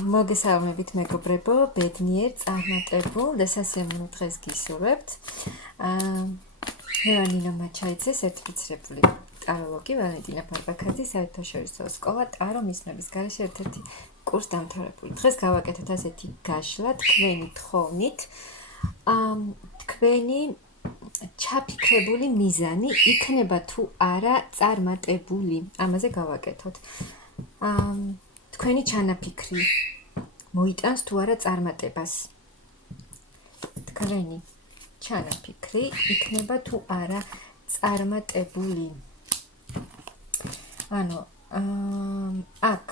მოგესალმებით მეგობრებო, ბედნიერ წარმატებულ და სასიამოვნო დღეს გისურვებთ. მე ვარ ნინო მაჩაიძე, სერტიფიცირებული ტაროლოგი, ვალენტინა ბარბაქაძე, საერთაშორისო სკოლა ტარო მისნების გარეშე ერთ-ერთი კურსდამთავრებული. დღეს გავაკეთოთ ასეთი გაშლა თქვენი თხოვნით. თქვენი ჩაფიქრებული მიზანი იქნება თუ არა წარმატებული. ამაზე გავაკეთოთ. თქვენი ჩანაფიქრი მოიტანს თუ არა წარმატებას. თქვენი ჩანაფიქრი იქნება თუ არა წარმატებული. ანუ აქ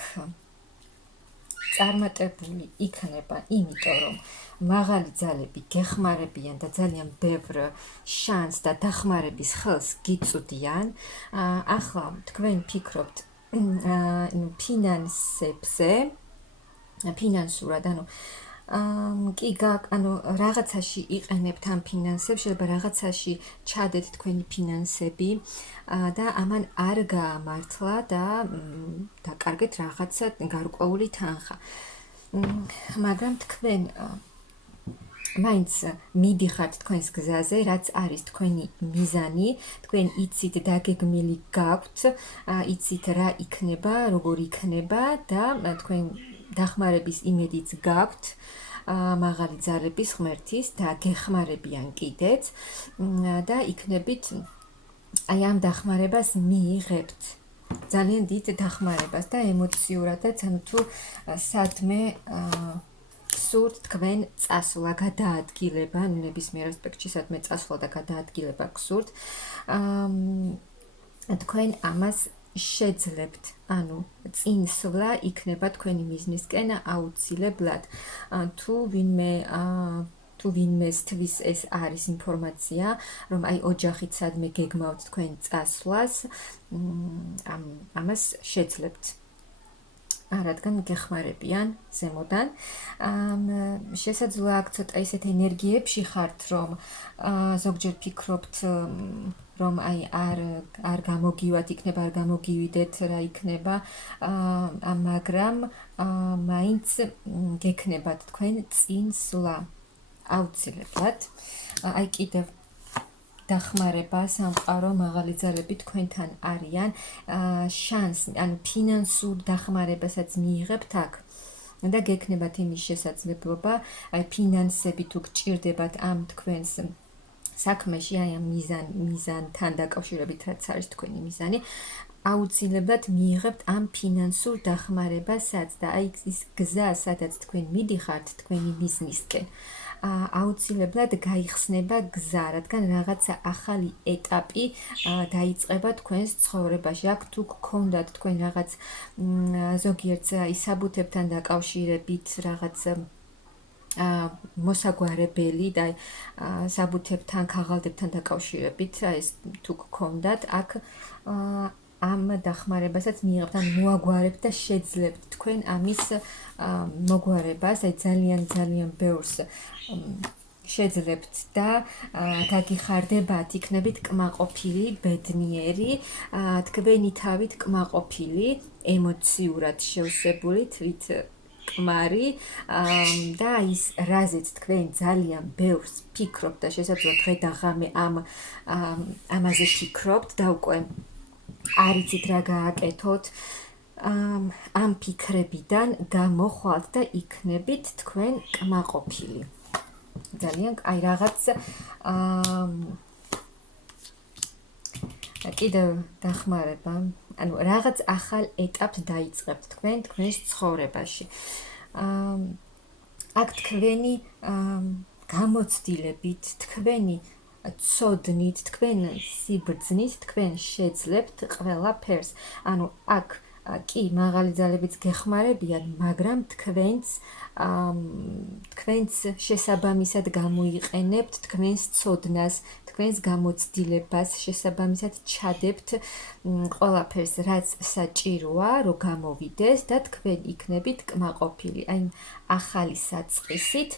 წარმატებული იქნება, იმიტომ რომ მაღალი ძალები გეხმარებიან და ძალიან ბევრ შანსს და დახმარების ხელს გიწვდიან. ახლა თქვენ ფიქრობთ ფინანსებზე, ფინანსურად, კი რაღაცაში იყენებთ ამ ფინანსებს, შეიძლება რაღაცაში ჩადეთ თქვენი ფინანსები და ამან არ გაამართლა და დაკარგეთ რაღაცა გარკვეული თანხა. მაგრამ თქვენ მაინც მიდიხართ თქვენს გზაზე, რაც არის თქვენი მიზანი, თქვენ იცით დაგეგმილი გაქვთ, იცით რა იქნება, როგორ იქნება და თქვენ დახმარების იმედიც გაქვთ მაღალი ძალების ღმერთის და გეხმარებიან კიდეც და იქნებით აი ამ დახმარებას მიიღებთ. ძალიან დიდ დახმარებას და ემოციურადაც, თუ სადმე სურთ თქვენ წასვლა, გადაადგილება, ნებისმიერ ასპექტში სადმე წასვლა და გადაადგილება გსურთ, თქვენ ამას შეძლებთ, წინსვლა იქნება თქვენი მიზნისკენ აუცილებლად. თუ ვინმესთვის ეს არის ინფორმაცია, რომ აი ოჯახით სადმე გეგმავთ თქვენ წასვლას, ამას შეძლებთ. რადგან გეხმარებიან ზემოდან. შესაძლოა აქ ცოტა ისეთ ენერგიებში ხართ, რომ ზოგჯერ ფიქრობთ, რომ აი არ გამოგივათ, იქნება არ გამოგივიდეთ, რა იქნება, მაგრამ მაინც გექნებათ თქვენ წინსვლა აუცილებლად. აი კიდევ დახმარება, სამყარო, მაღალი ძალები თქვენთან არიან, შანსი, ფინანსურ დახმარებასაც მიიღებთ აქ და გექნებათ იმის შესაძლებლობა, აი ფინანსები თუ გჭირდებათ ამ თქვენს საქმეში, აი ამ მიზანთან დაკავშირებით, რაც არის თქვენი მიზანი, აუცილებლად მიიღებთ ამ ფინანსურ დახმარებასაც და აი ის გზა, სადაც თქვენ მიდიხართ თქვენი მიზნისკენ, აუცილებლად გაიხსნება გზა, რადგან რაღაცა ახალი ეტაპი დაიწყება თქვენს ცხოვრებაში. აქ თუ გქონდათ თქვენ რაღაც ზოგიერთ საბუთებთან დაკავშირებით რაღაც მოსაგვარებელი და საბუთებთან, ქაღალდებთან დაკავშირებით, ეს თუ გქონდათ, აქ ამ დახმარებასაც მიიღებთ, მოაგვარებთ და შეძლებთ თქვენ ამის მოგვარებას, აი ძალიან ბევრს შეძლებთ და გაგიხარდებათ, იქნებით კმაყოფილი, ბედნიერი, თქვენი თავით კმაყოფილი, ემოციურად შევსებული, თვით კმარი და ის რაზეც თქვენ ძალიან ბევრს ფიქრობთ და შესაძლოა დღე და ღამე ამაზე ფიქრობთ და უკვე არ იცით რა გააკეთოთ, ამ ფიქრებიდან გამოხვალთ და იქნებით თქვენ კმაყოფილი. ძალიან აი რაღაც კიდევ დახმარება, რაღაც ახალ ეტაპს დაიწყებთ თქვენს ცხოვრებაში. აქ თქვენი გამოცდილებით, თქვენი ცოდნით, თქვენ სიბრძნით, თქვენ შეძლებთ ყველაფერს. აქ კი მაღალი ძალებიც გეხმარებიან, მაგრამ თქვენც შესაბამისად გამოიყენებთ თქვენს ცოდნას, თქვენს გამოცდილებას, შესაბამისად ჩადებთ ყველაფერს, რაც საჭიროა, რომ გამოვიდეს და თქვენ იქნებით კმაყოფილი. აი ახალი საწყისით,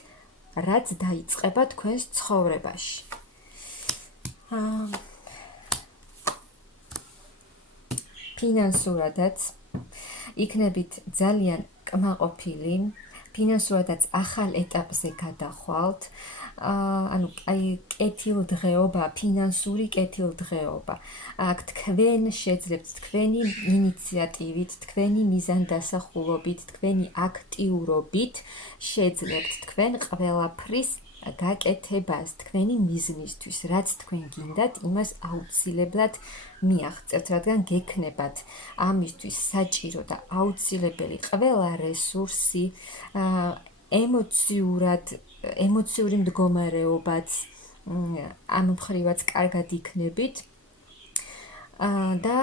რაც დაიწყება თქვენს ცხოვრებაში. ფინანსურადაც იქნებით ძალიან კმაყოფილი, ფინანსურადაც ახალ ეტაპზე გადახვალთ, ანუ აი კეთილდღეობა, ფინანსური კეთილდღეობა. აქ თქვენ შეძლებთ თქვენი ინიციატივით, თქვენი მიზანდასახულობით, თქვენი აქტიურობით შეძლებთ თქვენ ყველაფრის გაკეთებას თქვენი მიზნისთვის, რაც თქვენ გინდათ, იმას აუცილებლად მიაღწევთ, რადგან გექნებათ ამისთვის საჭირო და აუცილებელი ყველა რესურსი, ემოციური მდგომარეობაც, ამ მხრივაც კარგად იქნებით და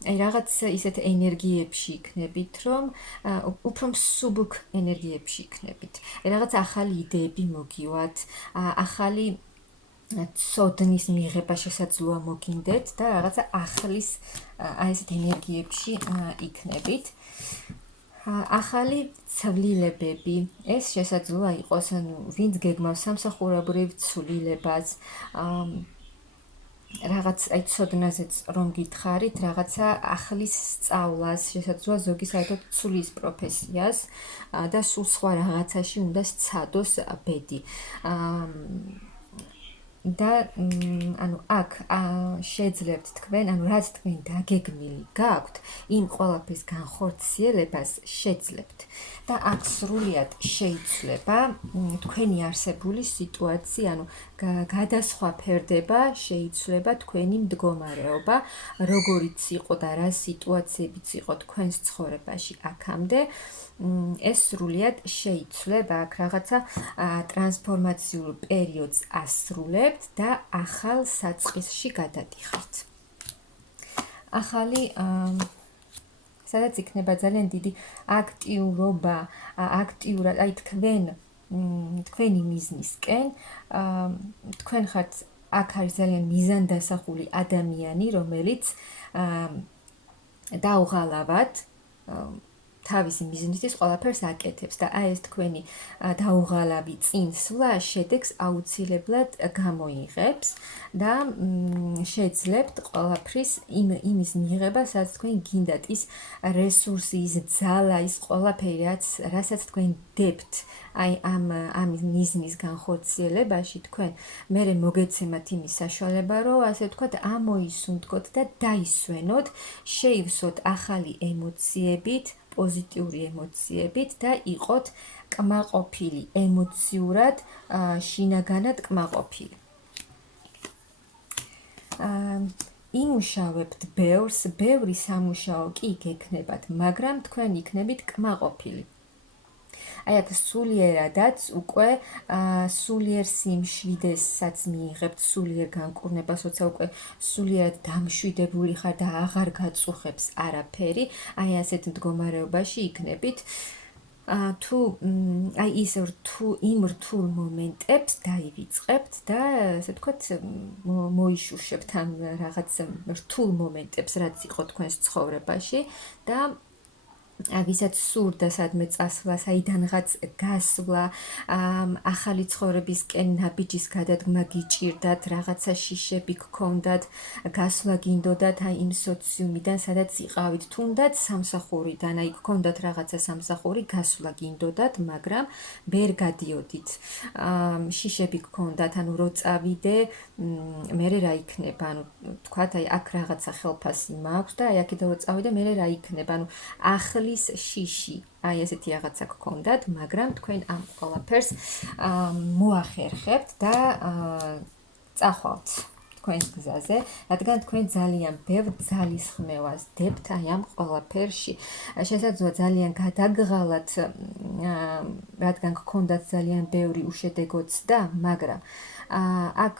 აი რაღაც ისეთ ენერგიებში იქნებით, რომ უფრო მსუბუქ ენერგიებში იქნებით. რაღაც ახალი იდეები მოგივათ, ახალი ცოდნის მიღება შესაძლოა მოგინდეთ და რაღაცა ახლის აი ესეთ ენერგიებში იქნებით. ახალი ცვლილებები, ეს შესაძლოა იყოს, ანუ ვინც გეგმავს სამსახურებრივ ცვლილებას, რაღაც აი ცოდნაზეც რომ გითხარით, რაღაცა ახლის სწავლას, შესაძლოა ზოგი საერთოდ ცვლის პროფესიას და სულ სხვა რაღაცაში უნდა სცადოს ბედი. და ანუ აქ შეძლებთ თქვენ, ანუ რაც თქვენ დაგეგმილი გაქვთ, იმ ყველაფრის განხორციელებას შეძლებთ. და აქ სრულიად შეიცვლება თქვენი არსებული სიტუაცია, ანუ გადასხვაფერდება, შეიცვლება თქვენი მდგომარეობა, როგორიც იყო და რა სიტუაციებიც იყო თქვენს ცხოვრებაში აქამდე, ეს სრულიად შეიცვლება, აქ რაღაცა ტრანსფორმაციულ პერიოდს ასრულებთ და ახალ საწყისში გადადიხართ. ახალი სადაც იქნება ძალიან დიდი აქტიურობა, აქტიურად, აი თქვენი მიზნისკენ, თქვენ ხართ აქ არის ძალიან მიზანდასახული ადამიანი, რომელიც დაუღალავად თავისი მიზნისთვის ყველაფერს აკეთებს და აი ეს თქვენი დაუღალავი წინსვლა შედეგს აუცილებლად გამოიღებს და შეძლებთ ყველაფრის იმის მიღება, სადაც თქვენ გინდათ, ის რესურსი, ის ძალა, ის ყველაფერი, რასაც თქვენ დებთ აი ამ მიზნის განხორციელებაში, თქვენ მერე მოგეცემათ იმის საშუალება, რომ ასე ვთქვათ, ამოისუნთქოთ და დაისვენოთ, შეივსოთ ახალი ემოციებით, პოზიტიური ემოციებით და იყოთ კმაყოფილი, ემოციურად, შინაგანად კმაყოფილი. იმუშავებთ ბევრს, ბევრი სამუშაო კი გექნებათ, მაგრამ თქვენ იქნებით კმაყოფილი. აი აქ სულიერადაც უკვე სულიერ სიმშვიდესაც მიიღებთ, სულიერ განკურნებას, როცა უკვე სულიერად დამშვიდებული ხარ და აღარ გაწუხებს არაფერი, აი ასეთ მდგომარეობაში იქნებით. თუ აი ის იმ რთულ მომენტებს დაივიწყებთ და ასე ვთქვათ, მოიშუშებთ ამ რაღაც რთულ მომენტებს, რაც იყო თქვენს ცხოვრებაში და ვისაც სურდა სადმე წასვლა, საიდანღაც გასვლა, ახალი ცხოვრებისკენ ნაბიჯის გადადგმა გიჭირდათ, რაღაცა შიშები გქონდათ, გასვლა გინდოდათ აი იმ სოციუმიდან, სადაც იყავით, თუნდაც სამსახურიდან, აი გქონდათ რაღაცა სამსახური, გასვლა გინდოდათ, მაგრამ ვერ გადიოდით. შიშები გქონდათ, ანუ რო წავიდე, მერე რა იქნება, ანუ თქვათ, აი აქ რაღაცა ხელფასი მაქვს და აი აქედან რო წავიდე, მერე რა იქნება, ანუ ახლის შიში, აი ესეთი რაღაცა გქონდათ, მაგრამ თქვენ ამ ყველაფერს მოახერხებთ და წახვალთ თქვენს გზაზე, რადგან თქვენ ძალიან ბევრ ძალისხმევას დებთ აი ამ ყველაფერში. შესაძლოა ძალიან გადაგღალათ, რადგან გქონდათ ძალიან ბევრი უშედეგო ცდა, მაგრამ აქ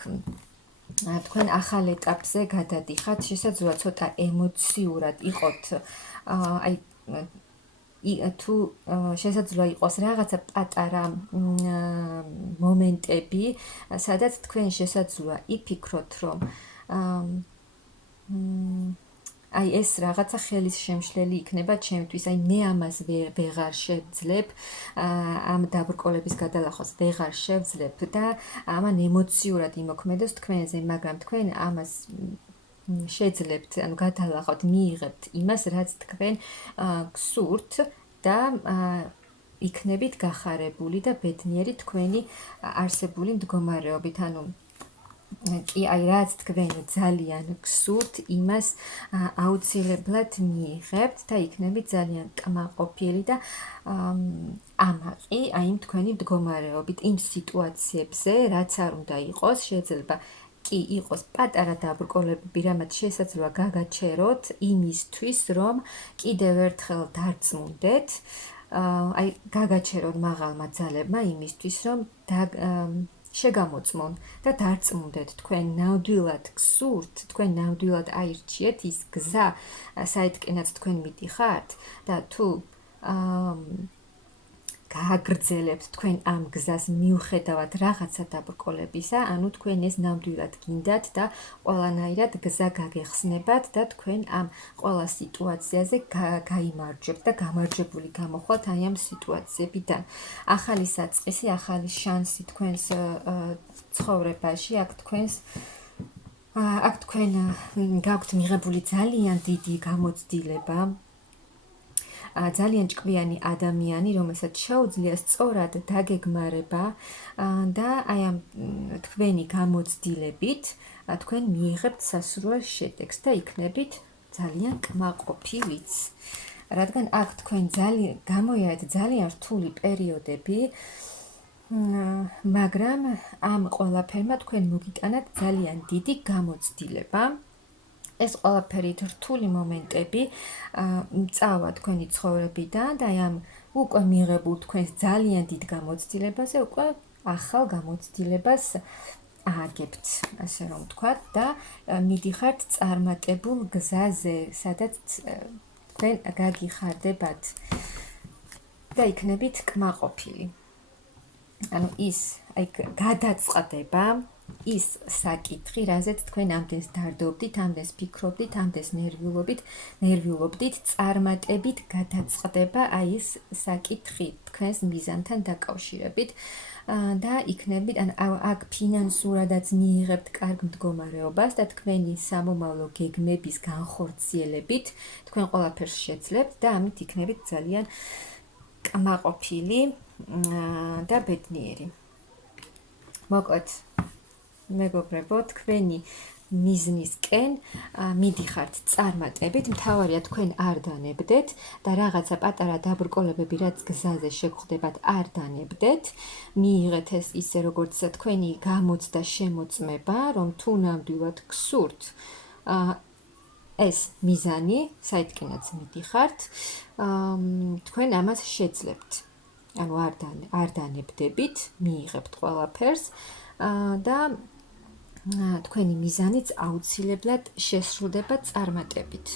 თქვენ ახალ ეტაპზე გადადიხართ, შესაძლოა ცოტა ემოციურად იყოთ, აი თუ შესაძლოა იყოს რაღაცა პატარა მომენტები, სადაც თქვენ შესაძლოა იფიქროთ, რომ აი ეს რაღაცა ხელის შემშლელი იქნება ჩემთვის, აი მე ამას ვეღარ შევძლებ, ამ დაბრკოლების გადალახვას ვეღარ შევძლებ და ამან ემოციურად იმოქმედოს თქვენზე, მაგრამ თქვენ ამას შეძლებთ, ანუ გადალახავთ, მიიღებთ იმას, რაც თქვენ გსურთ და იქნებით გახარებული და ბედნიერი თქვენი არსებული მდგომარეობით, ანუ კი აი რაც თქვენ ძალიან გსურთ, იმას აუცილებლად მიიღებთ და იქნებით ძალიან კმაყოფილი და ამაყი აი იმ თქვენი მდგომარეობით, იმ სიტუაციებზე, რაც არ უნდა იყოს, შეიძლება კი იყოს პატარა დაბრკოლებები, რამაც შესაძლოა გაგაჩეროთ იმისთვის, რომ კიდევ ერთხელ დარწმუნდეთ, აი გაგაჩეროთ მაღალმა ძალებმა იმისთვის, რომ შეგამოწმონ და დარწმუნდეთ, თქვენ ნამდვილად გსურთ, თქვენ ნამდვილად აირჩიეთ ის გზა, საიდკენაც თქვენ მიდიხართ და თუ გააგრძელებთ თქვენ ამ გზას მიუხედავად რაღაცა დაბრკოლებისა, ანუ თქვენ ეს ნამდვილად გინდათ და ყველანაირად გზა გაგეხსნებათ და თქვენ ამ ყველა სიტუაციაზე გაიმარჯვებთ და გამარჯვებული გამოხვალთ აი ამ სიტუაციებიდან. ახალი საწყისი, ახალი შანსი თქვენს ცხოვრებაში, აქ თქვენ გაქვთ მიღებული ძალიან დიდი გამოცდილება, ძალიან ჭკვიანი ადამიანი, რომელსაც შეუძლია სწორად დაგეგმარება და აი ამ თქვენი გამოცდილებით თქვენ მიიღებთ სასურველ შედეგს და იქნებით ძალიან კმაყოფილიც. რადგან აქ თქვენ გამოიარეთ ძალიან რთული პერიოდები, მაგრამ ამ ყველაფერმა თქვენ მოგიტანათ ძალიან დიდი გამოცდილება. ეს ყველაფერი რთული მომენტები წავა თქვენი ცხოვრებიდან და ამ უკვე მიღებულ თქვენს ძალიან დიდ გამოცდილებაზე უკვე ახალ გამოცდილებას ააგებთ, ასე რომ ვთქვათ, და მიდიხართ წარმატებულ გზაზე, სადაც თქვენ გაგიხარდებათ და იქნებით კმაყოფილი. ანუ ის აი გადაწყდება ის საკითხი, რაზეც თქვენ ამდენს დარდობდით, ამდენს ფიქრობდით, ამდენს ნერვიულობდით, წარმატებით გადაწყდება აი ეს საკითხი თქვენს მიზანთან დაკავშირებით და იქნებით, აქ ფინანსურადაც მიიღებთ კარგ მდგომარეობას და თქვენი სამომავლო გეგმების განხორციელებით თქვენ ყველაფერს შეძლებთ და ამით იქნებით ძალიან კმაყოფილი და ბედნიერი. მოკლედ, მეგობრებო, თქვენი მიზნისკენ მიდიხართ წარმატებით, მთავარია თქვენ არ დანებდეთ და რაღაცა პატარა დაბრკოლებები, რაც გზაზე შეგხვდებათ, არ დანებდეთ. მიიღეთ ეს ისე, როგორც თქვენი გამოცდა შემოწმება, რომ თუ ნამდვილად გსურთ ეს მიზანი, საიდკენაც მიდიხართ, თქვენ ამას შეძლებთ. ანუ არ დანებდებით, მიიღებთ ყველაფერს და თქვენი მიზანიც აუცილებლად შესრულდება წარმატებით.